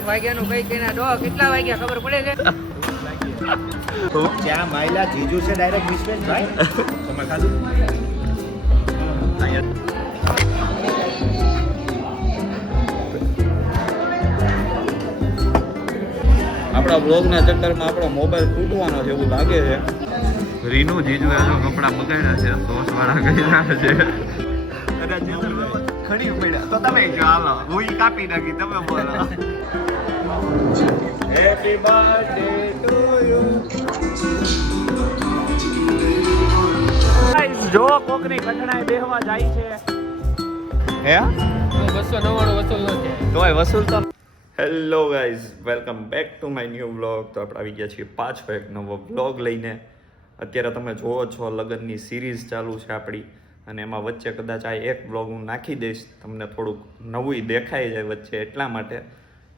8 વાગ્યાનું કઈ કઈના ડો કેટલા વાગ્યા ખબર પડે છે? જ્યાં માયલા જીજુ છે ડાયરેક્ટ વિશ્વેશ ભાઈ તમે ખાધું આપણા બ્લોગના ચક્કરમાં આપણો મોબાઈલ ફૂટવાનો છે એવું લાગે છે. રીનુ જીજુ એનો કપડા બગાડ્યા છે, સોસ વાળા કર્યા છે. અને ખડી પડ્યા તો તમે જો હાલો હું ઈ કાપી નાખી તમે બોલો. Happy birthday to you. Guys જો કોકની કઠણાઈ બેહવા જાય છે હે 299 વસૂલ ન છે તોય વસૂલ તો. Hello guys, welcome back to my new vlog. તો આપણે આવી ગયા છીએ પાછો એક નવો વ્લોગ લઈને. અત્યારે તમે જોવો છો લગ્નની સિરીઝ ચાલુ છે આપણી, અને એમાં વચ્ચે કદાચ આ એક વ્લોગ હું નાખી દઈશ, તમને થોડુંક નવું દેખાઈ જાય વચ્ચે, એટલા માટે.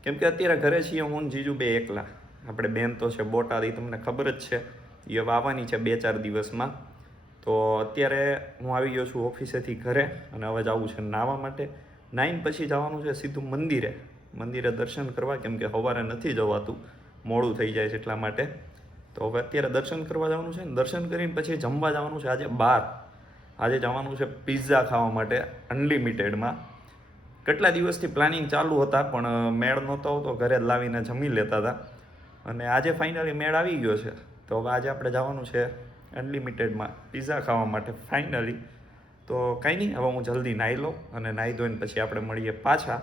કેમ કે અત્યારે ઘરે છીએ હું જીજુ બે એકલા. આપણે બેન તો છે બોટાદ, એ તમને ખબર જ છે, એ હવે આવવાની છે 2-4 દિવસમાં. તો અત્યારે હું આવી ગયો છું ઓફિસેથી ઘરે, અને હવે જવું છે નાહવા માટે. નાહીને પછી જવાનું છે સીધું મંદિરે દર્શન કરવા, કેમ કે સવારે નથી જવાતું, મોડું થઈ જાય છે એટલા માટે. તો હવે અત્યારે દર્શન કરવા જવાનું છે, દર્શન કરીને પછી જમવા જવાનું છે આજે બહાર. આજે જવાનું છે પિઝા ખાવા માટે અનલિમિટેડમાં. કેટલા દિવસથી પ્લાનિંગ ચાલુ હતા, પણ મેળ નહોતો આવતો, ઘરે જ લાવીને જમી લેતા હતા. અને આજે ફાઇનલી મેળ આવી ગયો છે. તો હવે આજે આપણે જવાનું છે અનલિમિટેડમાં પિઝા ખાવા માટે ફાઇનલી. તો કાંઈ નહીં, હવે હું જલ્દી નાહી લઉં, અને નાહી ધોઈને પછી આપણે મળીએ પાછા,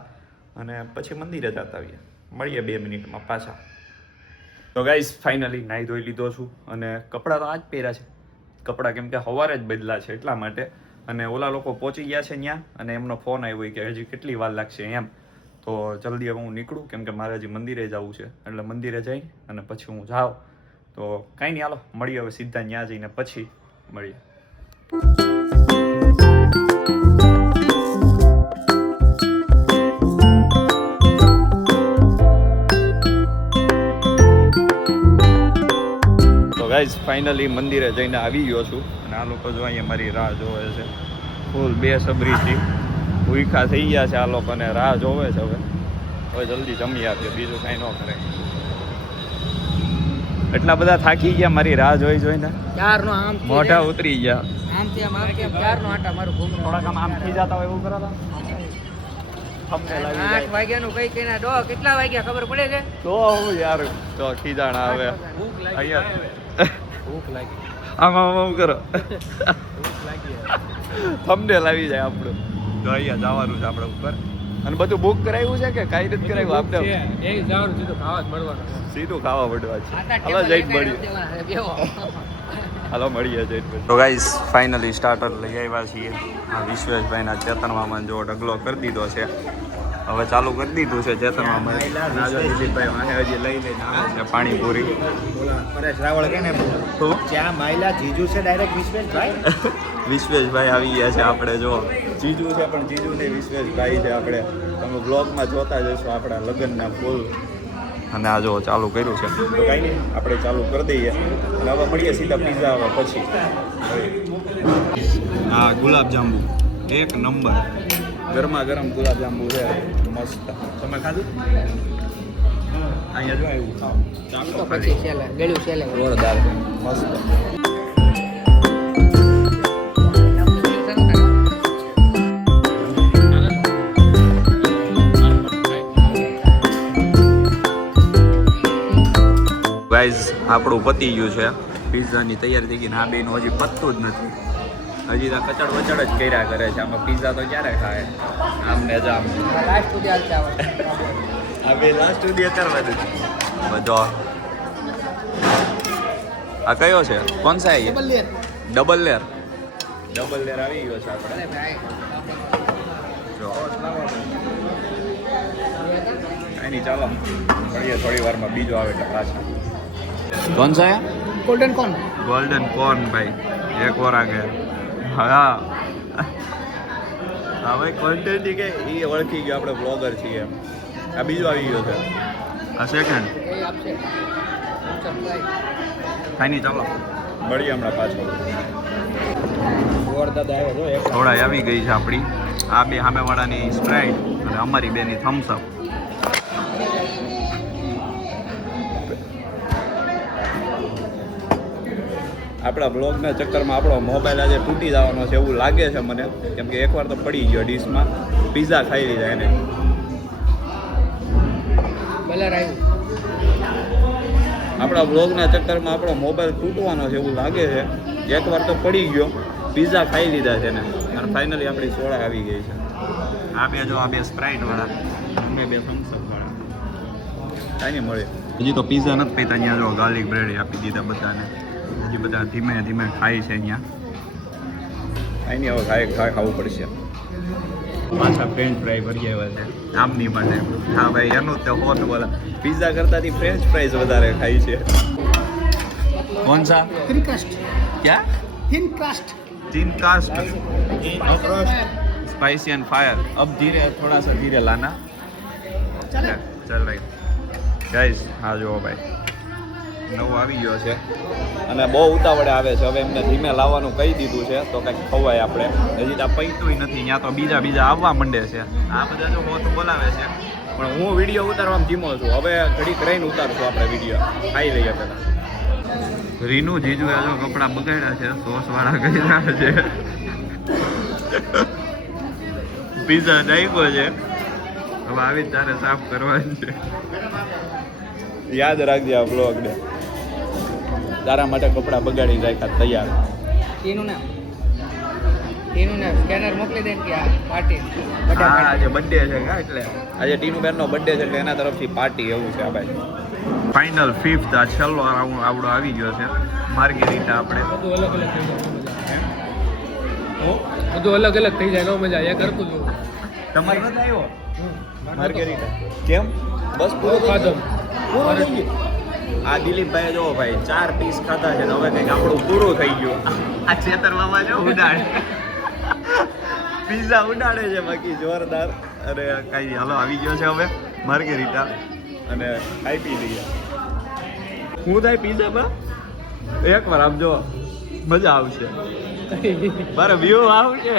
અને પછી મંદિરે જતા આવીએ. મળીએ 2 મિનિટમાં પાછા. તો ગાઈઝ ફાઇનલી નાહી ધોઈ લીધો છું, અને કપડાં તો આજ પહેર્યા છે. કપડાં કેમ કે સવારે જ બદલા છે એટલા માટે. અને ઓલા લોકો પહોંચી ગયા છે ત્યાં, અને એમનો ફોન આવ્યો કે હજી કેટલી વાર લાગશે એમ. તો જલ્દી હવે હું નીકળું, કેમ કે મારે હજી મંદિરે જવું છે, એટલે મંદિરે જઈ અને પછી હું જાઉં. તો કાંઈ નહીં, હાલો મળીએ હવે સીધા ત્યાં જઈને પછી મળીએ. ગાઈઝ ફાઇનલી મંદિરે જઈને આવી ગયો છું, અને આ લોકો જો અહીંયા મારી રાહ જોવે છે ફૂલ બેસબરીથી. ભૂખા થઈ ગયા છે આ લોકોને, રાહ જોવે છે. હવે જલ્દી જમી આપીએ, બીજું કાંઈ ન કરે. એટલા બધા થાકી ગયા મારી રાહ જોઈને, ચારનો આમ મોઢા ઉતરી ગયા. આમથી આમ ચારનો આટા મારું ઘૂમ. થોડાક આમ થઈ જતા હોય એવું કરાતા. 8 વાગ્યાનું કઈ કઈના ડો કેટલા વાગ્યા ખબર પડે છે? તો હું યાર તો ખીજાણા આવે અહીંયા. ભૂખ લાગી. આમ કરો, ભૂખ લાગી. થંબનેલ આવી જાય આપણું. તો અહીંયા જવાનું છે આપણે ઉપર. અને બધું બુક કરાવ્યું છે કે કાંઈ નથી કરાવ્યું આપણે? એ જવાનું સીધું ખાવા જ મળવાનું. સીધું ખાવા મળવા છે. હાલો જઈને મળીએ. હાલો મળીએ જઈને. તો ગાઈસ ફાઇનલી સ્ટાર્ટર લઈ આવ્યા છીએ. આ વિશ્વેશભાઈના ચેતન મામાને જો ઢગલો કરી દીધો છે. હવે ચાલુ કરી દીધું છે ચેતન મામા. દિલીપભાઈ વાહે હજી લઈ લઈને આવે છે પાણીપુરી. પરેશ રાવળ કે ને જ્યાં માયલા જીજુ છે ડાયરેક્ટ વિશ્વેશ ભાઈ વિશ્વેશભાઈ આવી ગયા છે. આપણે જો જીજુ છે, પણ જીજુ નહીં વિશ્વેશભાઈ છે. આપણે તમે બ્લોગમાં જોતા જશો આપણા લગ્નના ફૂલ. અને આ જો ચાલુ કર્યું છે. તો કાંઈ નહીં, આપણે ચાલુ કરી દઈએ, અને હવે મળીએ સીધા પીઝા આવે પછી. હા ગુલાબજાંબુ એક નંબર, ગરમા ગરમ ગુલાબજાંબુ છે મસ્ત. તમે ખાધું? અહીંયા જો આવ્યું ખાવ. ચાલો પછી છેલ્લે ગળ્યું છેલ્લે જોરદાર છે, મસ્ત. ગાઈઝ આપણું પતી ગયું છે, પિઝાની તૈયારી થઈ ગઈ. આ બેનું હજી પતતું જ નથી, હજી તો કચડ વચડ જ કર્યા કરે છે. આમાં પિઝા તો ક્યારે ખાય? આમ ને જામ લાસ્ટ સુધી હાલતા આવે. આ બે લાસ્ટ સુધી અત્યારે બધો. આ કયો છે? કોણ સા? ડબલ લેર આવી ગયો છે આપણે. જો કાંઈ નહીં, ચાલો મળીએ થોડી વારમાં. બીજો આવે એટલે પાછા. કોણ સા? ગોલ્ડન કોર્ન ભાઈ એક વાર આગે. હા ભાઈ કોન્ટેન્ટ કે એ ઓળખી ગયો, આપણે બ્લોગર છીએ. આ બીજો આવી ગયો છે, આ સેકન્ડ. કાંઈ નહીં, ચાલો મળીએ હમણાં પાછો. થોડા આવી ગઈ છે આપણી. આ બે સામેવાળાની સ્પ્રાઇટ અને અમારી બેની થમ્સઅપ. આપણા બ્લોગના ચક્કરમાં આપણો મોબાઈલ આજે તૂટી જવાનો છે એવું લાગે છે મને, કેમ કે એકવાર તો પડી ગયો ડીશમાં. પીઝા ખાઈ લીધા એને. કલર આવ્યું. આપણા બ્લોગના ચક્કરમાં આપણો મોબાઈલ તૂટવાનો છે એવું લાગે છે. એકવાર તો પડી ગયો, પીઝા ખાઈ લીધા છે ને, અને ફાઇનલી આપણી સોડા આવી ગઈ છે. આ બે જો, આ બે સ્પ્રાઇટવાળા, અમે બે થમ્સઅપવાળા. કાંઈ નહીં મળે. હજી તો પીઝા નથી પીતા. અહીંયા જો ગાર્લિક બ્રેડ આપી દીધા બધાને. હજી બધા ધીમે ધીમે ખાય છે અહીંયા. કાંઈ નહીં, હવે ખાવું પડશે. પાછા ફ્રેન્ચ ફ્રાય ભરી આવ્યા છે આમની માટે. હા ભાઈ, એનું જ તો હોત બોલા. પીઝા કરતાંથી ફ્રેન્ચ ફ્રાઈઝ વધારે ખાય છે. कौन सा थिन क्रस्ट. क्या थिन क्रस्ट. तीन कास्ट स्पाइसी एंड फायर. अब धीरे, थोड़ा सा धीरे लाना. चले. चल भाई गाइस, હા જુઓ ભાઈ, નવું આવી ગયો છે અને બહુ ઉતાવળે આવે છે. હવે એમને ધીમે લાવવાનું કહી દીધું છે તો કંઈક ખવાય આપણે. હજી તો પૈતું નથી, ત્યાં તો બીજા આવવા માંડે છે. આ બધા જો હોત બોલાવે છે, પણ હું વિડીયો ઉતારવામાં ધીમો છું. હવે ઘડીક રહીને ઉતારશું આપણે વિડીયો. ખાઈ લઈએ પહેલાં. રીનુ જીજુએ જો કપડાં બગાડ્યા છે, સોસવાળા કર્યા છે. પીઝા નાખ્યો છે, હવે આવી તારે સાફ કરવાની છે. યાદ રાખજે આ બ્લોગને. તારા માટે કપડાં બગાડી રાખ્યા તૈયાર. ટીનું ને સ્કેનર મોકલી દે કે આ પાર્ટી. હા, આજે બર્થડે છે કા, એટલે આજે ટીનુ બેનનો બર્થડે છે, એટલે એના તરફથી પાર્ટી એવું છે. આ ભાઈ ફાઇનલ 5th આ છેલ્લો આવડો આવી ગયો છે. માર્ગેરીટા આપણે બધું અલગ અલગ થઈ જાય નો મજા. એક કરતું જ તમારે નથી આવ્યો માર્ગેરીટા? કેમ? બસ પૂરો ખાધો. પૂરો થઈ ગયો. આ દિલીપભાઈ જો ભાઈ 4 પીસ ખાધા છે, હવે કંઈક આપણું પૂરું થઈ ગયું. આ ચેતર મામા જો ઉડાડે પીઝા ઉડાડે છે બાકી જોરદાર. અને કાંઈ હાલો આવી ગયો છે હવે માર્ગેરીટા, અને ખાઈ પી લઈએ. શું થાય પીઝામાં? એકવાર આમ જો, મજા આવશે. મારે વ્યૂ આવશે.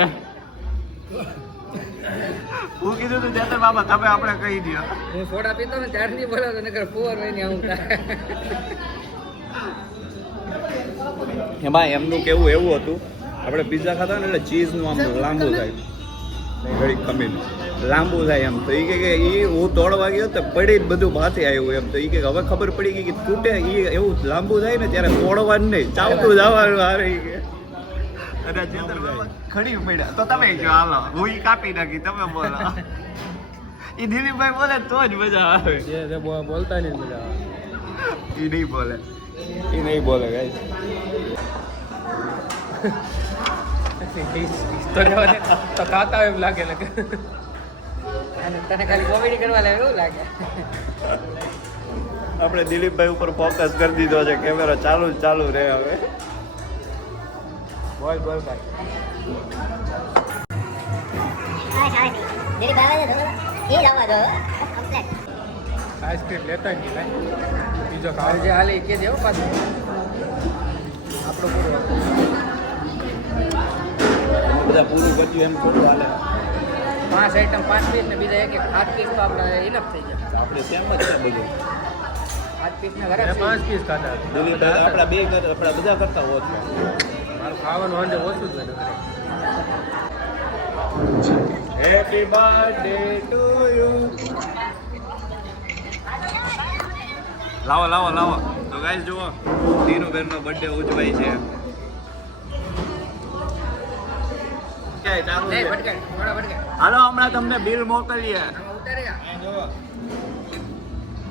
હું કીધું તું ચેતર બાબા, તમે આપણે કહી દો. હું સોડા પીતો ને ત્યારથી બોલાવતો નકર ફુવાર હોય ને આવું થાય. એમાં એમનું કેવું એવું હતું, આપણે પિઝા ખાતા ને એટલે ચીઝનું આમ લાંબુ થાય, ઘડીક ખમીને લાંબુ થાય એમ. તો એ કે હું તોડવા ગયો તો પડી જ બધું માથે આવ્યું એમ. તો એ કે હવે ખબર પડી ગઈ કે તૂટે એ એવું લાંબુ થાય ને ત્યારે તોડવાનું નહીં, ચાવતું જવાનું. હારે કે અને ચેતર બાબા ખડી પડ્યા. તો તમે જો હાલો, હું ઈ કાપી નાખી, તમે બોલો. એ દિલીપભાઈ બોલે તો જ મજા આવે. જે બોલતા નહીં મજા આવે. એ નહીં બોલે, એ નહીં બોલે ગાઈસ. તો ખાતા એમ લાગે અને તને ખાલી કોમેડી કરવા લાગે એવું લાગે. આપણે દિલીપભાઈ ઉપર ફોકસ કરી દીધો છે, કેમેરો ચાલુ રહે હવે. બોલ ભાઈ. આઈસ્ક્રીમ લેતા નહીં ભાઈ, બીજો ખાવ જે હાલે કે દેવો પાછું આપણું પૂરું. બધા પૂરું બચ્યું એમ થોડું હાલે. 5 આઈટમ 5 પીસ ને બીજા એક 8 પીસ તો આપણે ઇનફ થઈ જાય. આપણે સેમ જ છે બધું. 8 પીસ ને ઘરે 5 પીસ ખાતા. દિલીપભાઈ આપણા બે આપણા બધા કરતા ઓછું. મારું ખાવાનું વાંધો ઓછું જ હોય. Happy birthday to you. લાવો. તો ગાઈસ જુઓ, ટીનુબેનનો બર્થડે ઉજવાય છે. ક્યાંય ચાલુ છે? ભટકે. હાલો હમણાં તમને બિલ મોકલીએ.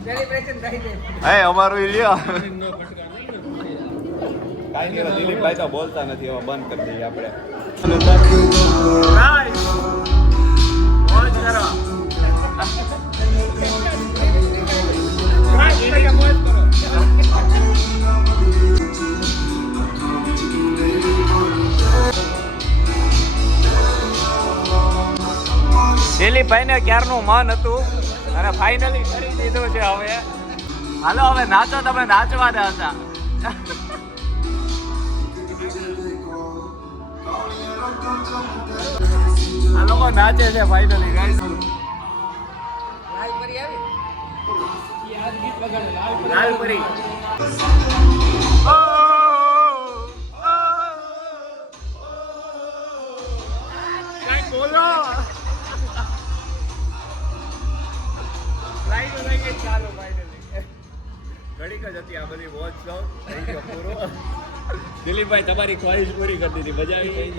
સેલિબ્રેશન થઈ જાય. હે અમારું લ્યો. કાંઈ નહીં, દિલીપભાઈ તો બોલતા નથી, હવે બંધ કરી દઈએ આપણે. Guys, મોજ કરો. દિલીપભાઈને ક્યારનું મન હતું અને ફાઇનલી કરી દીધું છે. હવે હાલો, હવે નાચો, તમે નાચવાના હતા. આ લોકો નાચે છે ફાઇનલી ગાઈસ. લાલ પરી આવી. ઈ આ ગીત વગાડે લાલ પરી. લાલ પરી. ઓ ચાલો ફાઇનલી ઘડીક જ હતી આ બધી વોચ શોખ થઈ ગયો પૂરો. દિલીપભાઈ તમારી ખ્વાહિશ પૂરી કરી દીધી. મજા આવી ગઈ.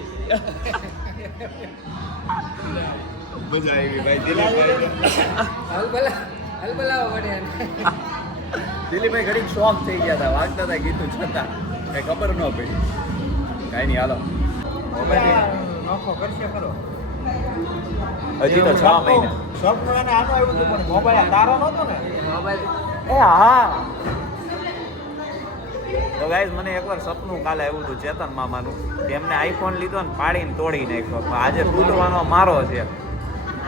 મજા આવી ભાઈ દિલીપભાઈ. હલબલાવો પડે દિલીપભાઈ ઘડીક શોખ થઈ ગયા હતા. વાગતા હતા ગીતું છતાં કઈ ખબર ન પડી. કાંઈ નહીં હાલો. નોખો કરશે ખરો હજી તો 6 મહિના. સ્વપ્ન એને આનો આવ્યું હતું પણ મોબાઈલ તારો નહોતો ને. મોબાઈલ એ હા. તો ગાઈઝ મને એકવાર સપનું કાલે આવ્યું હતું ચેતન મામાનું. એમને આઈફોન લીધો ને પાડીને તોડી નાખ્યો. આજે તૂટવાનો મારો છે.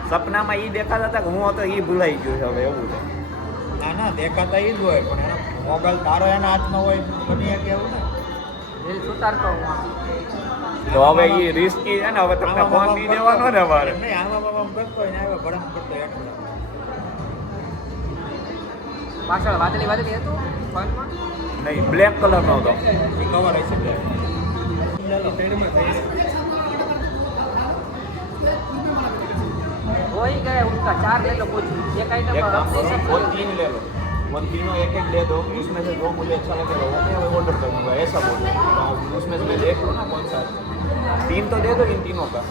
સપનામાં ઈ દેખાતા હતા કે હું હતો ઈ ભૂલાઈ ગયું છે હવે એવું છે. ના ના દેખાતા ઈ જ હોય પણ એનો મોબાઈલ તારો એના હાથમાં હોય બની શકે એવું ને. રીલ ઉતારતો હું તો હવે ઈ રિસ્કી છે ને હવે તમને ફોન નહીં દેવાનો ને અમારે. નહીં આમાં આમ કરતો હોય ને આવે ભડમ કરતો હેઠળ. પાછળ વાદળી વાદળી હતું ફોનમાં નહીં બ્લેક કલર નો હતો. એ કવર હશે બ્લેક. वही गए उसका 4 ले लो कुछ एक आइटम एक काम दे करो सकते वो हो। 3 ले लो. वो तीनों एक एक ले दो. उसमें से जो मुझे अच्छा लगेगा वो मैं ऑर्डर करूँगा ऐसा बोलो. उसमें से मैं देख लूँ ना कौन सा है. 3 तो दे दो इन तीनों का.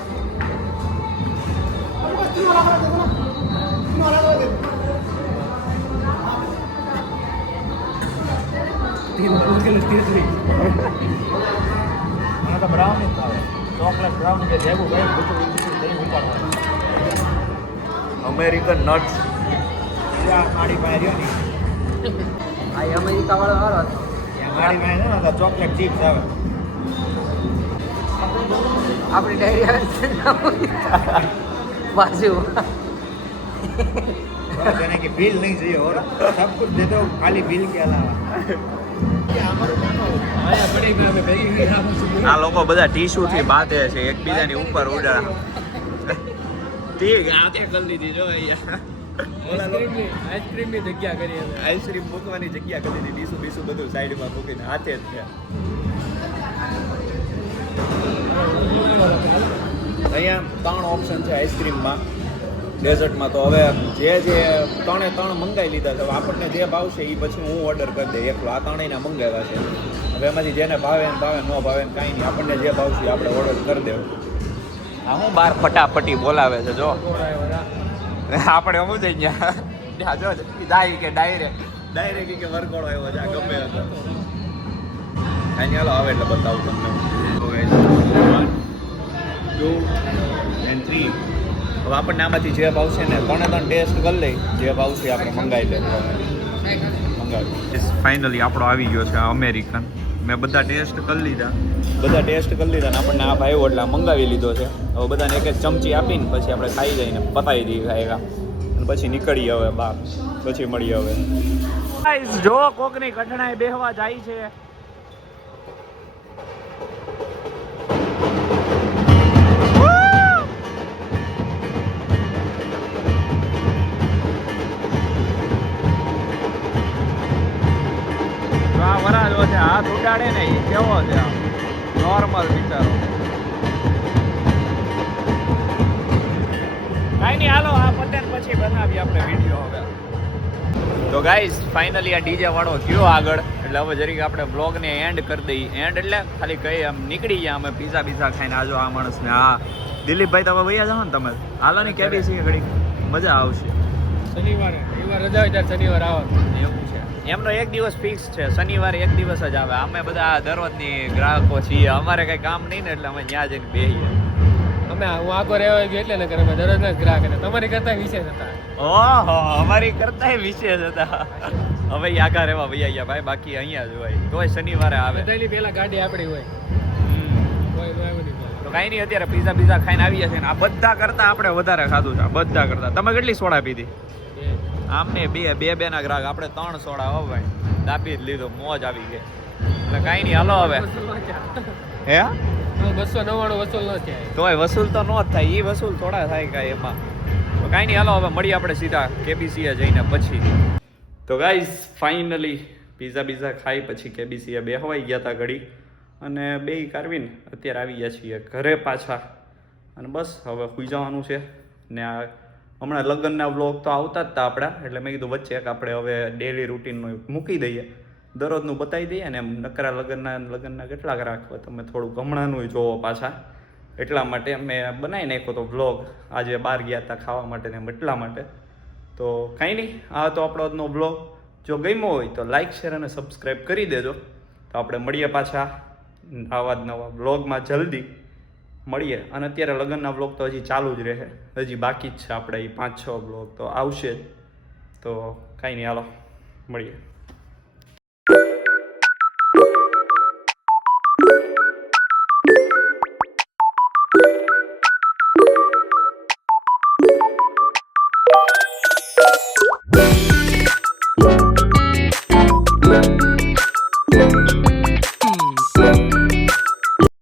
મને તો બ્રાઉન જ ભાવે. ચોકલેટ બ્રાઉન કે જેવું ગયું બધું દહીં ઉપાડવાનું. American nuts. ત્યાં મારી પાસે રહ્યો ને આ અમેરિકા વાળો હારો હતો ત્યાં મારી પાસે છે ને તો ચોકલેટ ચિપ્સ આવે. આપણી ડાયરી આવે છે બાજુ बस यानी कि बिल नहीं चाहिए और सब कुछ दे दो खाली बिल के अलावा. આ લોકો બધા ટીશ્યુ થી બાંધે છે એકબીજાની ઉપર ઉડા. ઠીક આ તે કરી દીધી જો અહીંયા. આઈસ્ક્રીમની જગ્યા કરી હવે આઈસ્ક્રીમ મૂકવાની જગ્યા કરી દીધી. ટીશ્યુ બીસુ બધું સાઈડમાં મૂકીને હાથે જ છે. અહીંયા 3 ઓપ્શન છે આઈસ્ક્રીમમાં. ડેઝર્ટમાં તો હવે જે ત્રણે મંગાવી લીધા છે. હવે આપણને જે ભાવશે એ પછી હું ઓર્ડર કરી દે એકલો. આ ત્રણેયના મંગાવ્યા છે. હવે એમાંથી જેને ભાવે ને ભાવે ન ભાવે ને કાંઈ નહીં. આપણને જે ભાવશે આપણે ઓર્ડર કરી દેવું. હા હું બાર ફટાફટી બોલાવે છે જો. આપણે અમુક થઈ ગયા જો જાય કે ડાયરેક્ટ કે વર્કઆઉટ આવ્યો છે આ ગમે હતો. કાંઈ હાલો આવે એટલે બતાવું તમને. 1 2 and 3. હવે આપણને આમાંથી જે ભાવશે ને 3 ટેસ્ટ કરી લઈ. જે ભાવશે આપણે મંગાવી લઈએ. ફાઇનલી આપણો આવી ગયો છે અમેરિકન. મેં બધા ટેસ્ટ કરી લીધા ને આપણને આ ભાઈ એટલે મંગાવી લીધો છે. હવે બધાને એક ચમચી આપીને પછી આપણે ખાઈ જઈને પતાવી દઈએ ખાયેગા અને પછી નીકળીએ હવે બહાર. પછી મળીએ હવે. જો કોકની કઠણાઈ બેહવા જાય છે. વરાજો છે હાથ ઉડાડે ને એ કેવો છે આમ નોર્મલ વિચારો. કાંઈ નહીં હાલો આ પતે પછી બનાવીએ આપણે વિડીયો હવે. તો ગાઈઝ ફાઇનલી આ ડીજે વાળો ગયો આગળ એટલે હવે જરીક આપણે બ્લોગને એન્ડ કરી દઈએ. એન્ડ એટલે ખાલી કઈ આમ નીકળી ગયા અમે પીઝા ખાઈને. આજો આ માણસને હા દિલીપભાઈ તમે વૈયા જાઓ ને તમે હાલો ને કેવી છે ઘડી મજા આવશે. શનિવારે રજા હોય ત્યારે શનિવાર આવે એવું છે. એમનો એક દિવસ ફિક્સ છે શનિવારે એક દિવસ જ આવે. અમે બધા દરરોજની ગ્રાહકો છીએ. અમારે કઈ કામ નહીં ને એટલે અમે ત્યાં જઈને બેસીએ. અમે હું આખો રહેવા ગયો એટલે ને કરે અમે દરરોજના જ ગ્રાહક હતા. તમારી કરતા વિશેષ હતા. ઓહો અમારી કરતા વિશેષ હતા. હવે આગા રહેવા વૈયા ગયા ભાઈ. બાકી અહીંયા જ હોય તોય શનિવારે આવે. બધાની પહેલા ગાડી આપણી હોય કોઈ નો આવ્યું નહીં. તો કાંઈ નહીં અત્યારે પીઝા ખાઈને આવીએ છીએ ને આ બધા કરતા આપણે વધારે ખાધું છે. બધા કરતા. તમે કેટલી સોડા પીધી? આમને બે ના ગ્રાહક આપણે 3 સોડા હો ભાઈ દાબી જ લીધો. મોજ આવી ગઈ. એટલે કાંઈ નહીં હાલો હવે. હે 299 વસૂલ ન થાય. તોય વસૂલ તો નો જ થાય. એ વસૂલ થોડા થાય કાંઈ એમાં. તો કાંઈ નહીં હાલો હવે મળીએ આપણે સીધા કેબીસીએ જઈને પછી. તો ગાઈઝ ફાઇનલી પીઝા ખાઈ પછી કેબીસીએ બેહવાઈ ગયા હતા ઘડી અને બેય કારવીને અત્યારે આવી ગયા છીએ ઘરે પાછા. અને બસ હવે સૂઈ જવાનું છે ને આ હમણાં લગ્નના વ્લોગ તો આવતા જ હતા આપણા, એટલે મેં કીધું વચ્ચે એક આપણે હવે ડેલી રૂટીનનું મૂકી દઈએ, દરરોજનું બતાવી દઈએ ને. એમ નકરા લગ્નના કેટલાક રાખવા, તમે થોડુંક હમણાંનું જોવો પાછા, એટલા માટે મેં બનાવી નાખ્યો તો વ્લોગ. આજે બહાર ગયા હતા ખાવા માટે ને એટલા માટે. તો કાંઈ નહીં, આ તો આપણો આજનો વ્લોગ. જો ગમ્યો હોય તો લાઇક, શેર અને સબસ્ક્રાઈબ કરી દેજો. તો આપણે મળીએ પાછા આવા જ નવા વ્લોગમાં, જલ્દી મળીએ. અને અત્યારે લગ્નના વ્લોગ તો હજી ચાલુ જ રહે, હજી બાકી જ છે આપણે 5-6 વ્લોગ તો આવશે જ. તો કાંઈ નહીં, હાલો મળીએ. Thank you.